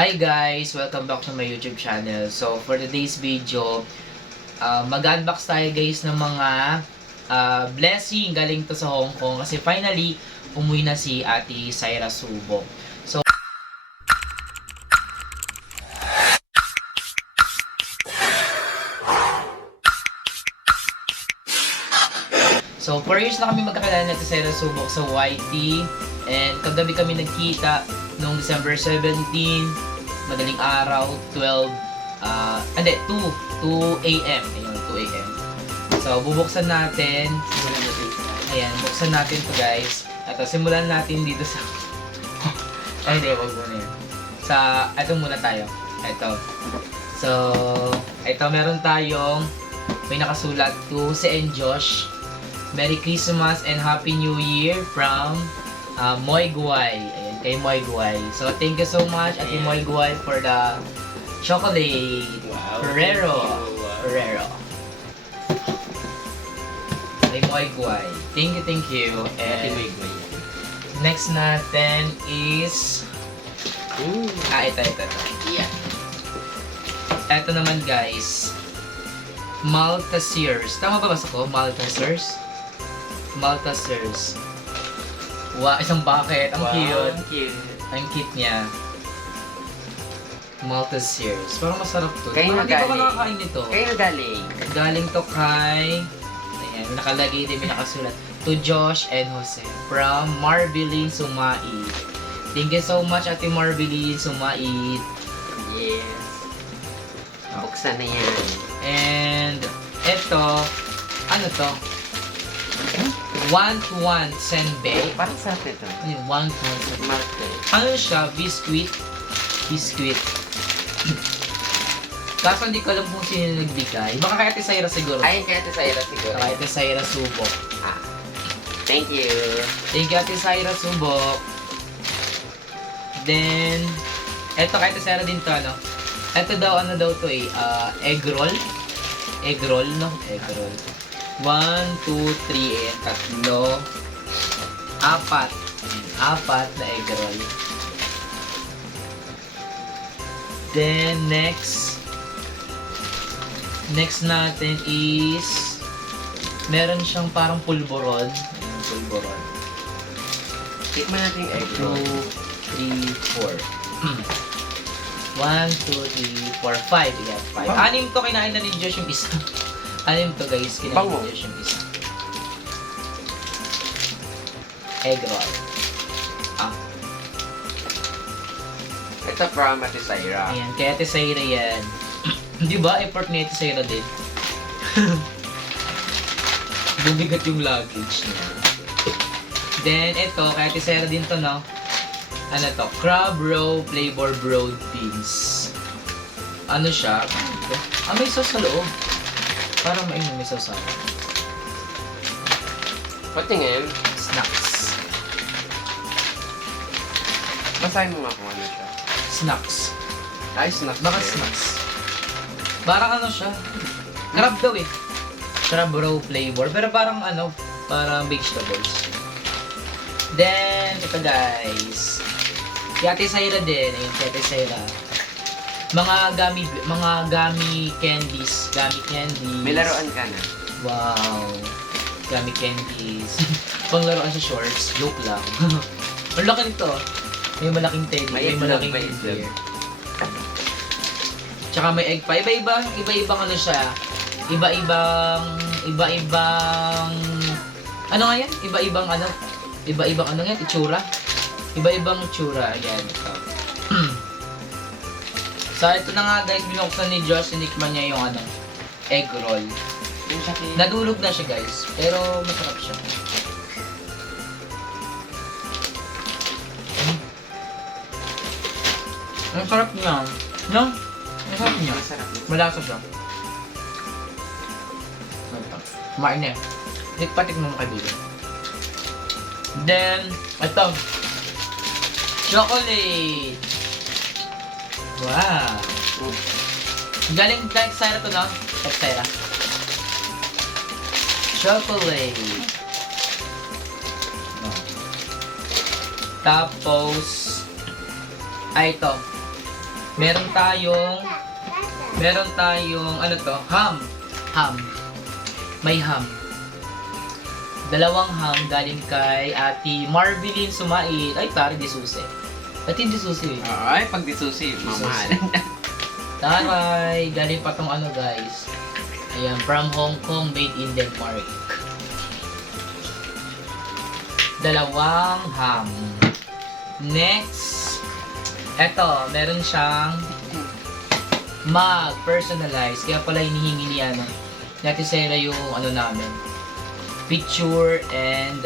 Hi guys! Welcome back to my YouTube channel. So, for today's video, mag-unbox tayo guys ng mga blessing galing to sa Hong Kong. Kasi finally, umuwi na si Ate Syra Subok. So, 4 years na kami magkakilala ni Ate Syra Subok sa YT. And kagabi kami nagkita noong December 17, madaling araw, 2 a.m. Ayun, 2 a.m. So, bubuksan natin. Ayan, buksan natin to guys. Ito, simulan natin dito sa... Ay, hindi, wag muna yun. Ito muna tayo. Ito. So, ito, meron tayong may nakasulat to si Josh. Merry Christmas and Happy New Year from Moy Guay. Ayan, kay Moy Guay. So, thank you so much, Ate Moy Guay, for the chocolate. Wow. Ferrero. Kay Moy Guay. Thank you. And next natin is... Ito. Yeah. Ito naman guys. Maltesers. Tama ba basa ko? Maltesers? Wow, isang bucket. Ang cute. Ang cute niya. Maltesers. Parang masarap to. Kayo Hindi pa ako galing. nakakain nito. Kayo galing. Galing to kay... Ayan, may nakalagay din, may nakasulat. To Josh and Jose. From Marbilin Sumait. Thank you so much, Ate Marbilin Sumait. Yes. Buksan na yan. And ito, ano to? 1-to-1 senbei. Parang sarap ito. Ano yung 1-to-1 senbei? Malte. Ano siya? Biscuit. Kaso hindi ko alam kung sino nagbigay. Baka kay Ate Syra siguro. Ayun kaya ito sa ira siguro. Kay Ate Syra Subok. Thank you. Thank you, Ate Syra Subok. Then, eto kay Ate Syra din to, ano? Eto daw, ano daw to eh, egg roll. Egg roll, no? Egg roll. 1, 2, 3, and tatlo. 4. Ayan, 4 na egg roll. Then, next natin is, meron siyang parang pulboron. Ayan, pulboron. Tikman natin yung egg 2, roll. 3, 4. 1, 2, 3, 4, 5. Ayan, 5. 6 to, kinain na ni Josh yung isa. 6 to guys, kinain Bango. ni Josh yung isa. Egg roll. Ito from Ate Syra. Ayan, kay Ate Syra yan. Di ba? Effort ni Ate Syra din. Bumigat yung luggage niya. Then, ito, kay Ate Syra din to, no? Ano to? Crab roe flavor broad beans. Ano siya? May sauce sa loob. Parang may sauce sa loob. Patingin. Snacks. Basahin mo nga kung ano siya. Snacks. Ay, snack. Baka snacks. Parang ano siya? Crab daw eh. Crab roe flavor. Pero parang ano, parang vegetables. Then, ito guys. Si Ate Syra din. Ayun, si Ate Syra. Mga gummy candies. Gummy candies. May laruan ka na. Wow. Gummy candies. Panglaruan sa shorts. Joke lang. Ang laki nito. May malaking teddy. May May malaking itlog, may beer. Tsaka may egg pa. Iba-ibang ano siya. Iba-ibang ano nga yan? Iba-ibang ano nga yan? Itsura. Iba-ibang itsura. Ayan. Ito. So, ito na nga guys. Binuksan ni Josh. Sinikman niya yung ano, egg roll. Yung sakit. Nadulog na siya guys. Pero masarap siya. Ang sarap niya. No? Ang sarap niya. Masarap. Malasa siya. Kumain niya. Patik mo kaibigan. Then, ito. Chocolate. Wow. Galing Syra to, no? Syra. Chocolate. Tapos, ito. Meron tayong, ano to? Ham. May ham. Dalawang ham galing kay Ate Marvelyn Sumait. Ay, pare, di susi. Ate, di susi. Ay, pag di susi, mamahalan niya. Taray, galing pa tong ano, guys. Ayan, from Hong Kong, made in Denmark. Dalawang ham. Next, eto, meron siyang mug, personalized. Kaya pala hinihingi niya, no? Natin Sarah yung ano namin. Picture and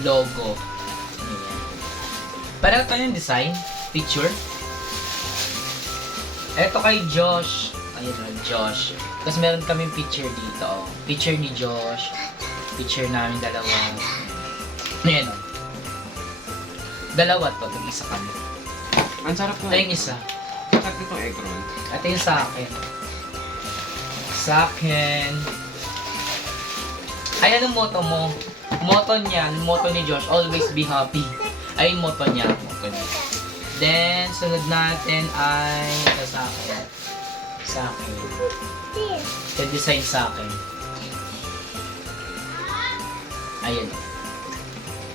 logo. Ayan. Parang ito yung design. Picture. Eto kay Josh. Ayun o, Josh. Tapos meron kaming picture dito. Oh. Picture ni Josh. Picture namin dalawa. Ayan o. Dalawa to. Tig-isa kami. Ang sarap ko. Ito yung isa. Sarap itong egg roll. Ito yung sa akin. Sa akin. Ay, anong motto mo? Motto niya, motto ni Josh, always be happy. Ay, motto niya. Then, sunod natin ay, ito sa akin. Sa akin. Ito design sa akin. Ayan.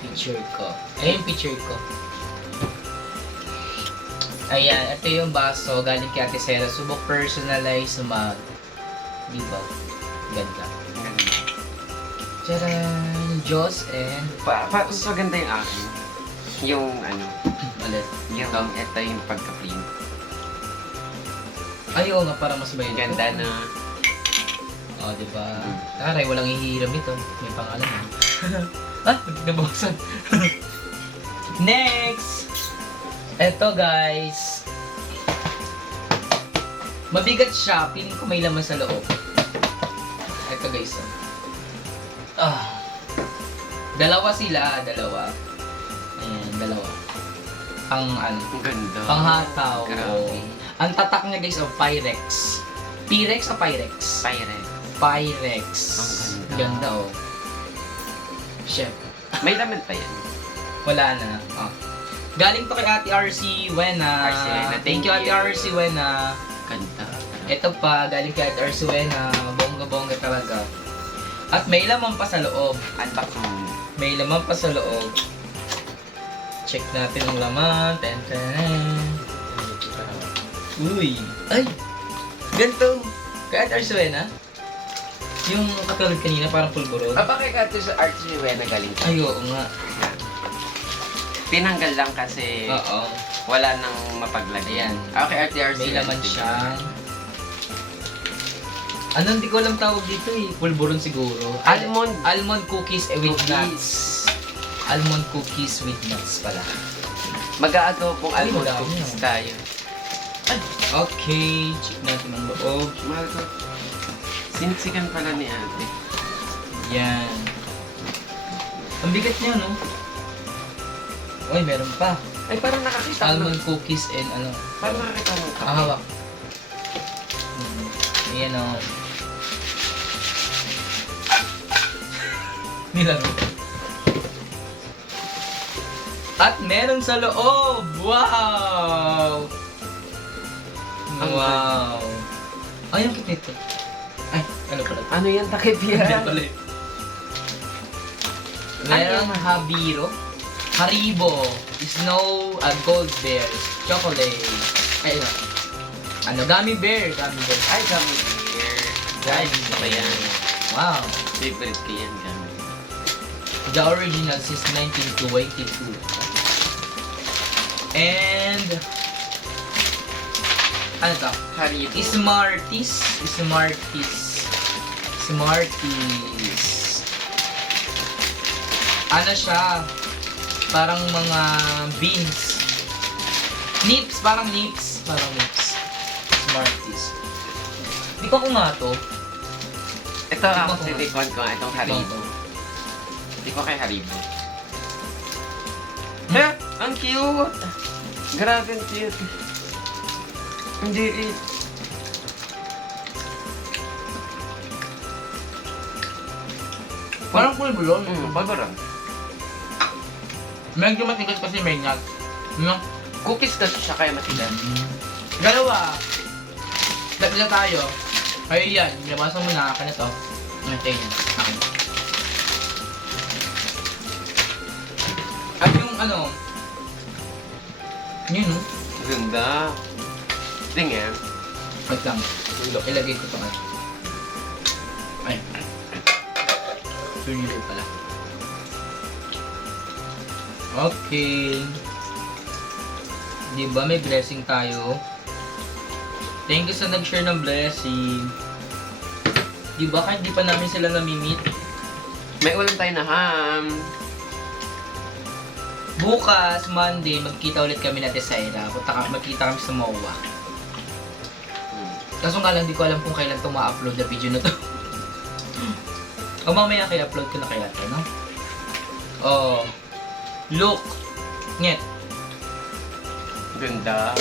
Picture ko. Ayan yung picture ko. Ayan, ito yung baso. Galing kay Ate Sarah. Subok personalize mug. Diba? Ganda. Tcharan! Joss and... Mas maganda yung akin. Yung ano, Ulit. yung ito yung pagka-print. Ay, oo nga, para mas may Ganda na. O, diba? Taray, walang ihiram ito. May pangalan na. Ah, nabawasan. Next! Eto, guys. Mabigat siya. Piling ko may laman sa loob. Eto, guys. Dalawa sila. Dalawa. Ayan, dalawa. Pang ano? Ang ganda. Panghataw. Grabe. Ang tatak niya, guys, of Pyrex. Pyrex o Pyrex? Pirate. Pyrex. Ang ganda. Ganda, oh. Chef. May laman pa yan. Wala na. Oh. Galing to kay Ate RC Wena. RC Wena, Thank you, Ate RC Wena. Ganda. Ito pa, galing kay Ate RC Wena. Bongga-bongga talaga. At may laman pa sa loob. Unbox mo. May laman pa sa loob. Check natin ang laman. Ten. Uy! Ay! Ganito! Kay Ate RC Wena? Yung katulad kanina, parang pulburo. Bakit ka ito sa Archie Wena galing ka? Ay, oo nga. Tinanggal lang kasi Oo. wala nang mapaglagyan. Ayan. Okay, RTRC. May laman siya. Ano, hindi ko alam tawag dito eh. Pulburon siguro. Almond. Almond cookies with Cookies. nuts. Almond cookies with nuts pala. Mag-aagaw pong Ay, almond madami cookies yun. tayo. Okay, check natin ang loob. Mahal ko. Sinsikan pala ni ate. Yan. Ang bigat niya, no? Uy, meron pa. Ay, parang nakakita mo. Almond cookies and ano. Parang nakakita mo. Hawak. Ayan o. Nilaro. At meron sa loob! Wow! Ang Wow! Ay, ang cute nito. Ay, ano pala? Ano yan, takip Hindi yan? pala eh. Merong Habiro. Haribo. Snow at Gold Bears. Chocolate. Ay, ano? Gummy bear. Gummy bear. Ay, gummy bear. Guys, Ba yan? Wow. Favorite ko yan, gummy. The original since 1922. And ano to? Haribo. Smarties. Smarties. Ano siya? Parang mga beans. Nips. Parang nips. Smarties. Hindi ko nga to. Ito ako Ito. silikon ko nga, itong Haribo. Ito. Hindi ko kay Haribo. Eh, ang cute! Grabe ang cute. Hindi eh. Parang pulburon. Bago lang. Medyo matigas kasi may nut. No? Cookies kasi siya kaya matigas. Dalawa. Tatlo tayo. Kayo yan. Binabasan mo na. Akin na to. Natin yun. Akin. At yung ano. Yun, no? Ganda. Tingin. Wait lang. Ilagay ko ito nga. Ay. Yun yun pala. Okay. Diba may blessing tayo? Thank you sa nag-share ng blessing. Diba kahit di pa namin sila nami-meet? May ulam tayo na ham. Bukas, Monday, magkita ulit kami natin sa Era. Magkita kami sa MOA. Kaso nga lang, di ko alam kung kailan ito ma-upload na video na to. O mamaya kaya upload ko na kaya ito, no? Oh. Look. Nget. Ganda.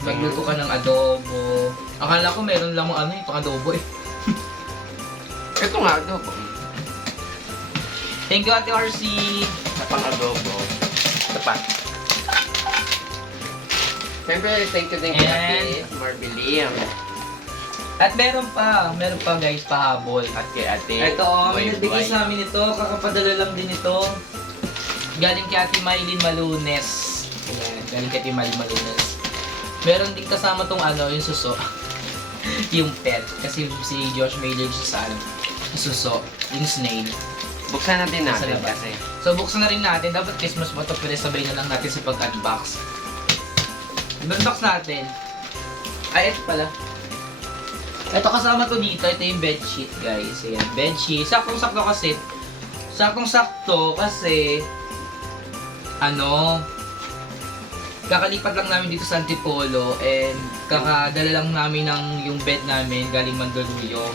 Magluto ka ng adobo. Akala ko meron lang ano itong adobo eh. Ito nga, adobo. Thank you, Ate RC. Sa pang-adobo. Tapat. Siyempre, thank you din kay Ate Marbelia. At meron pa guys, pahabol. At kay Ate Ito, may Boy nagbigay Boy. sa amin ito. Kakapadala lang din ito. Galing kay Ate Mylene Malunes. Ayan, galing kay Ate Mylene Malunes. Meron din kasama tong ano, yung suso. Yung pet. Kasi si Josh may allergy sa ano, suso. Yung snail. Buksan natin Sa natin labas. kasi. So, buksan na rin natin. Dapat Christmas ba ito? Pwede sabay na lang natin sa pag-unbox. I-unbox natin. Ay, ito pala. Ito kasama to dito. Ito yung bedsheet, guys. Ayan, bedsheet. Saktong-sakto kasi. Saktong-sakto kasi ano, kakalipat lang namin dito sa Antipolo and kakadala lang namin ng yung bed namin galing Mandaluyong.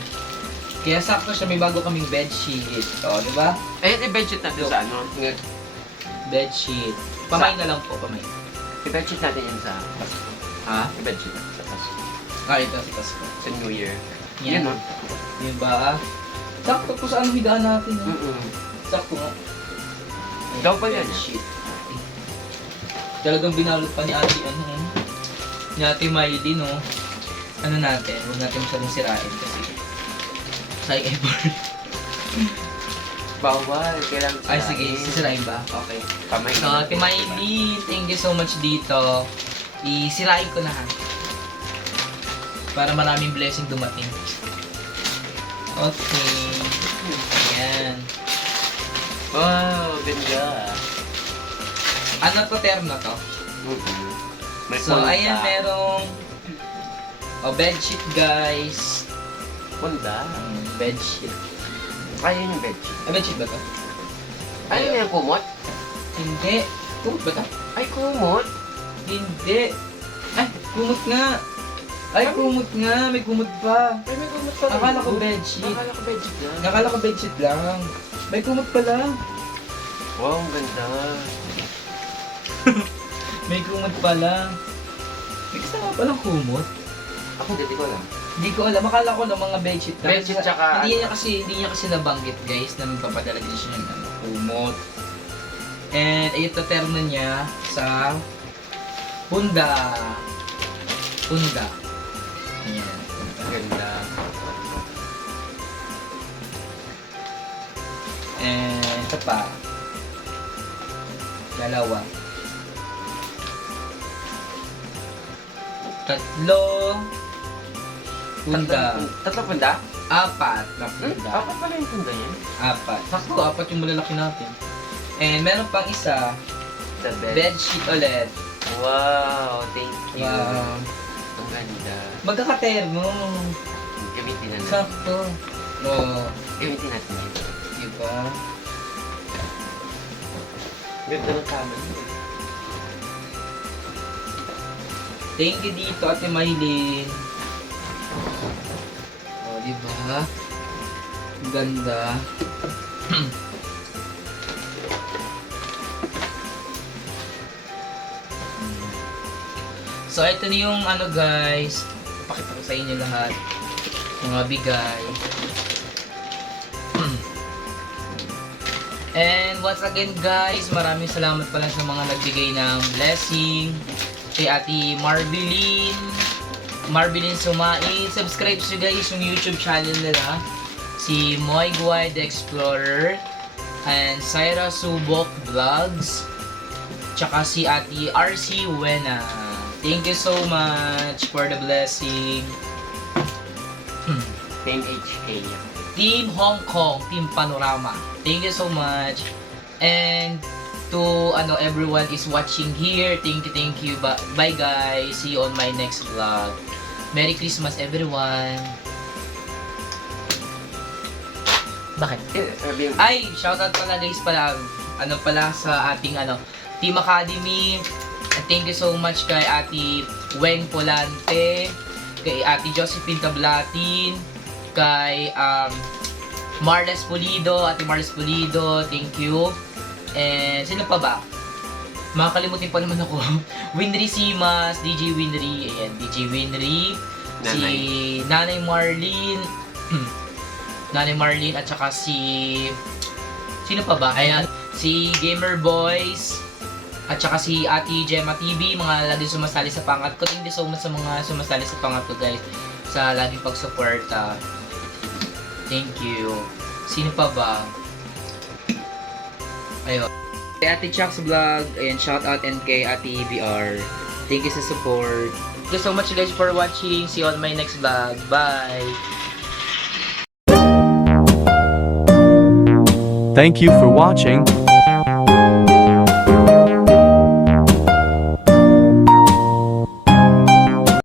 Kaya sakto siya, may bago kaming bedsheet. O, di ba? Ayun, i-bedsheet natin sa ano. Bedsheet. Pamay na lang po, pamay. I-bedsheet natin yan sa Pasko. Ha? I-bedsheet natin sa Pasko. Ito si Pasko. Sa New Year. Yan. Yan, no? Diba? Sakto po sa anong higaan natin. Eh. Mm-mm. Sakto nga. Daw pa yan. Bedsheet. Talagang binalot pa ni Ate, ano, ni Ate Miley, no? Ano natin, huwag natin masyadong sirain kasi sayang effort. Bawal. Kailangan Ay, sige, sisirain ba? Okay. Kamay. So, Ate Miley, thank you so much dito. Isirain ko na ha. Para maraming blessing dumating. Okay. Ayan. Wow, ganda. Ano to, terno to? Mm-mm. May So, punta. ayan, merong bedsheet, guys. Punta. Bedsheet. Ayun yung bedsheet. Bedsheet ba to? Ayun yung kumot? Hindi. Kumot ba to? Ay, kumot? Hindi. Ay, kumot nga. Ay, kumot nga. May kumot pa. Ay, may kumot pala. Akala ko bedsheet. Akala ko bedsheet lang. Akala ko bedsheet lang. May kumot pala. Wow, ang ganda. May kumot pala. May kasama palang kumot. Ako, hindi ko alam. Hindi ko alam. Akala ko lang mga bedsheet lang. Bedsheet tsaka Hindi ano? niya kasi nabanggit, guys, na magpapadala din siya ng ano, kumot. And ito terno niya sa Punda. Punda. Ayan. Ang ganda. And ito pa. Dalawa. Tatlo. Punda. Tatlo punda? Apat na punda. Apat pala yung punda niya. Apat. Sakto, apat yung malalaki natin. And meron pang isa. The bed. Bedsheet ulit. Wow, thank you. Wow. Ang ganda. Magkakaterno. Gamitin na natin. Sakto. Oo. Gamitin natin yun. Diba? Ganda ng kama niya. Thank you dito, Ate Maylin. O, diba? Ganda. So, ito na yung ano, guys. Ipakita ko sa inyo lahat. Mga bigay. And once again guys, maraming salamat pala sa mga nagbigay ng blessing. Kay Ate Marbilin Sumain. Subscribe siya guys yung YouTube channel nila. Si Moy Guay the Explorer. And Syra Subok Vlogs. Tsaka si Ate RC Wena. Thank you so much for the blessing. Team HK. Team Hong Kong, Team Panorama. Thank you so much. And to everyone is watching here, thank you. Bye guys. See you on my next vlog. Merry Christmas everyone. Bakit? Ay, shoutout pala guys pala. Sa ating Team Academy. And thank you so much kay Ate Weng Polante, kay Ate Josephine Tablatin, kay Marles Pulido, Ate Marles Pulido, thank you. And sino pa ba? Makakalimutin pa naman ako. Winry Simas, DJ Winry, ayan, DJ Winry, si Nanay Marlene, Nanay Marlene, at saka sino pa ba? Ayan, si Gamer Boys, at saka si Ate Gemma TV, mga laging sumasali sa pangat ko. Thank you so much sa mga sumasali sa pangat ko guys, sa laging pagsuporta. Thank you. Sino pa ba? Ayun. Kay Ate Chuck's Vlog, ayan, shout out, and kay Ate VR. Thank you sa support. Thank you so much guys for watching. See you on my next vlog. Bye! Thank you for watching.